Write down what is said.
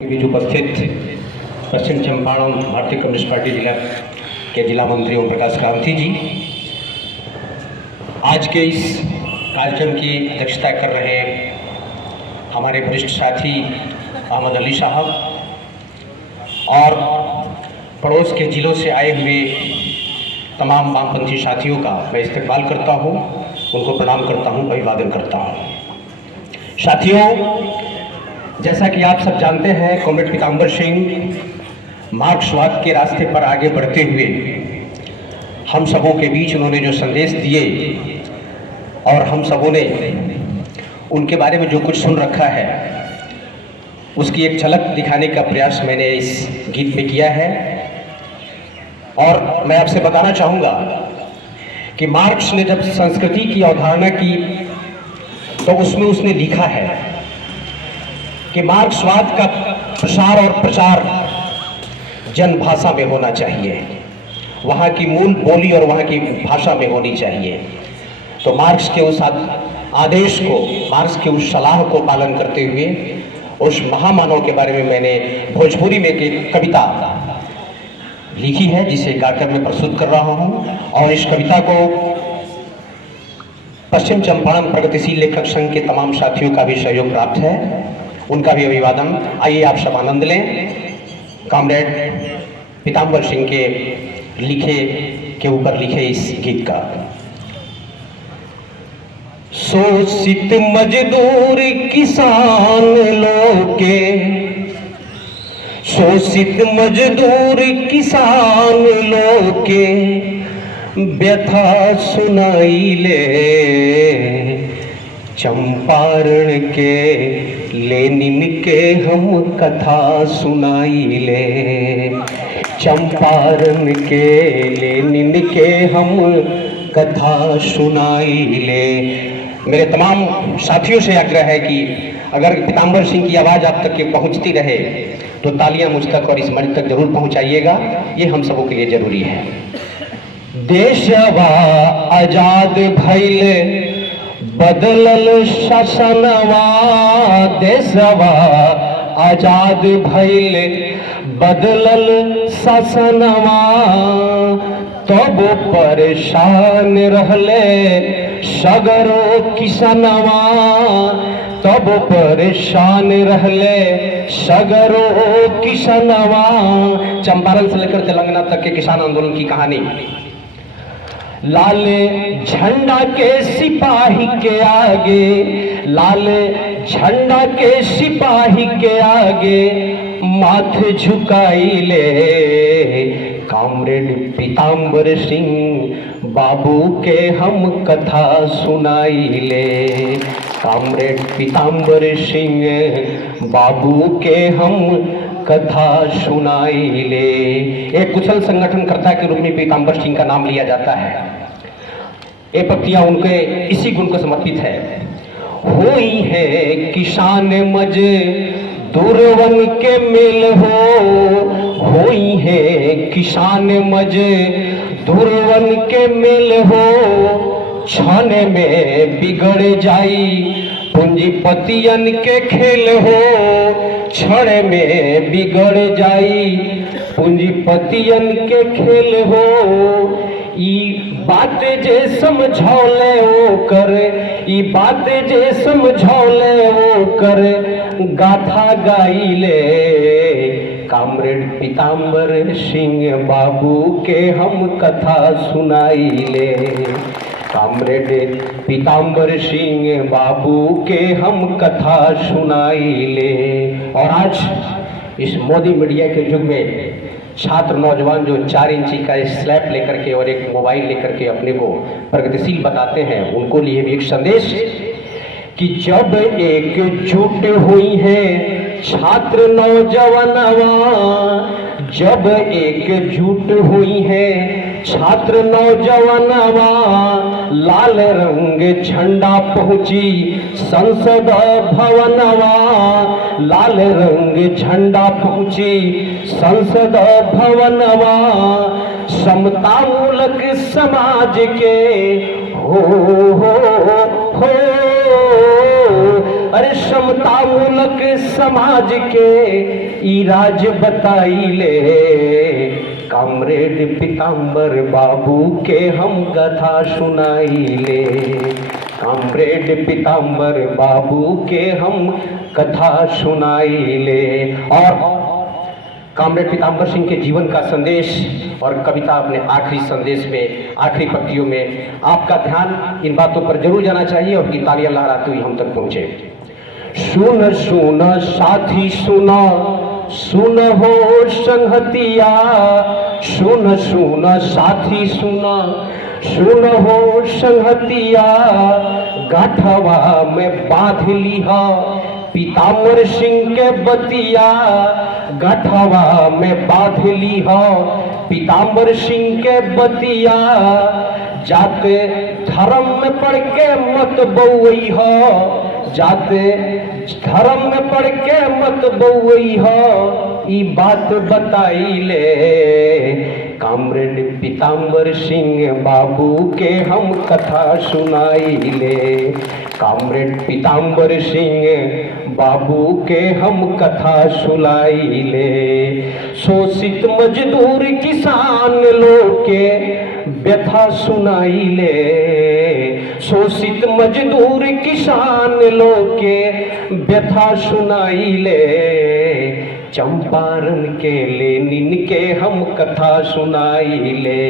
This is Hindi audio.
बीच उपस्थित पश्चिम चंपारण भारतीय कम्युनिस्ट पार्टी जिला के जिला मंत्री ओम प्रकाश क्रांति जी, आज के इस कार्यक्रम की अध्यक्षता कर रहे हमारे वरिष्ठ साथी अहमद अली साहब और पड़ोस के जिलों से आए हुए तमाम वामपंथी साथियों का मैं इस्तकबाल करता हूं, उनको प्रणाम करता हूं, अभिवादन करता हूं। साथियों, जैसा कि आप सब जानते हैं, कॉमरेड पीताम्बर सिंह मार्क्सवाद के रास्ते पर आगे बढ़ते हुए हम सबों के बीच उन्होंने जो संदेश दिए और हम सबों ने उनके बारे में जो कुछ सुन रखा है उसकी एक झलक दिखाने का प्रयास मैंने इस गीत में किया है। और मैं आपसे बताना चाहूँगा कि मार्क्स ने जब संस्कृति की अवधारणा की तो उसमें उसने लिखा है कि मार्क्सवाद का प्रसार और प्रचार जन भाषा में होना चाहिए, वहाँ की मूल बोली और वहाँ की भाषा में होनी चाहिए। तो मार्क्स के उस आदेश को, मार्क्स के उस सलाह को पालन करते हुए उस महामानव के बारे में मैंने भोजपुरी में एक कविता लिखी है जिसे गाकर मैं प्रस्तुत कर रहा हूँ। और इस कविता को पश्चिम चंपारण प्रगतिशील लेखक संघ के तमाम साथियों का भी सहयोग प्राप्त है, उनका भी अभिवादन। आइए आप सब आनंद लें कॉमरेड पीताम्बर सिंह के ऊपर लिखे इस गीत का। शोषित मजदूर किसान लोग के, शोषित मजदूर किसान लोग के व्यथा सुनाई ले, चंपारण के लेनिन के हम कथा सुनाई ले, चंपारण के लेनिन के हम कथा सुनाई ले। मेरे तमाम साथियों से आग्रह है कि अगर पीताम्बर सिंह की आवाज़ आप तक पहुंचती रहे तो तालियां मुझ तक और इस मंच तक जरूर पहुंचाइएगा, ये हम सबों के लिए जरूरी है। देशवा आजाद भइले बदलल शासनवा, देशवा आजाद भइले बदलल शासनवा, तब परेशान रहले सगरो किसनवा, तब परेशान रहले सगरो किसनवा। चंपारण से लेकर तेलंगाना तक के किसान आंदोलन की कहानी। लाल झंडा के सिपाही के आगे, लाल झंडा के सिपाही के आगे माथे झुकाई ले, कॉमरेड पीताम्बर सिंह बाबू के हम कथा सुनाई ले, कॉमरेड पीताम्बर सिंह बाबू के हम कथा सुनाई ले। एक कुशल संगठनकर्ता के रूप में पीताम्बर सिंह का नाम लिया जाता है। ये पक्तियां उनके इसी गुण को समर्पित है। हुई है किसान मज दूरवन के मेल हो, हुई है किसान मज दूरवन के मेल हो, छाने में बिगड़ जाई पूंजीपतियन के खेल हो, क्षण में बिगड़ जाई पूंजीपतियन के खेल हो। ई बात जे समझौले वो कर, ई बात जे समझौले वो कर गाथा गाइले, कॉमरेड पीताम्बर सिंह बाबू के हम कथा सुनाइले, कॉमरेड पीताम्बर सिंह बाबू के हम कथा सुनाइले। और आज इस मोदी मीडिया के युग में छात्र नौजवान जो 4 इंची का स्लैब लेकर के और एक मोबाइल लेकर के अपने को प्रगतिशील बताते हैं, उनको लिए भी एक संदेश कि जब एकजुट हुई है छात्र नौजवानवा, जब एकजुट हुई है छात्र नौजवानवा, लाल रंग झंडा पहुंची संसद भवनवा, लाल रंग झंडा पहुंची संसद भवनवा, समतामूलक समाज के हो अरे समतामूलक समाज के ई राज बताइले, कॉमरेड पीताम्बर बाबू के हम कथा सुनाइले, कॉमरेड पीताम्बर बाबू के हम कथा सुनाइले। और कॉमरेड पीताम्बर सिंह के जीवन का संदेश और कविता अपने आखिरी संदेश में, आखिरी पंक्तियों में आपका ध्यान इन बातों पर जरूर जाना चाहिए और कि तालियां लहराते हुए हम तक पहुंचे। सुन सुन साथी सुना, सुन हो संगतिया, सुन सुन साथी सुना, सुन हो संगतिया, गाठवा में बांध लिहा पीताम्बर सिंह के बतिया, गाठवा में बांध लिहा पीताम्बर सिंह के बतिया, जाते धर्म में पढ़ के मत बउई हो, जाते धर्म में पढ़ के मत बउई हो, ई बात बताइले, कॉमरेड पीताम्बर सिंह बाबू के हम कथा सुनाइले, कॉमरेड पीताम्बर सिंह बाबू के हम कथा सुनाइले। शोषित मजदूर किसान लोग के व्यथा सुनाइले, शोषित मजदूर किसान लोग के व्यथा सुनाइले, चंपारण के लेनिन के हम कथा सुनाइले।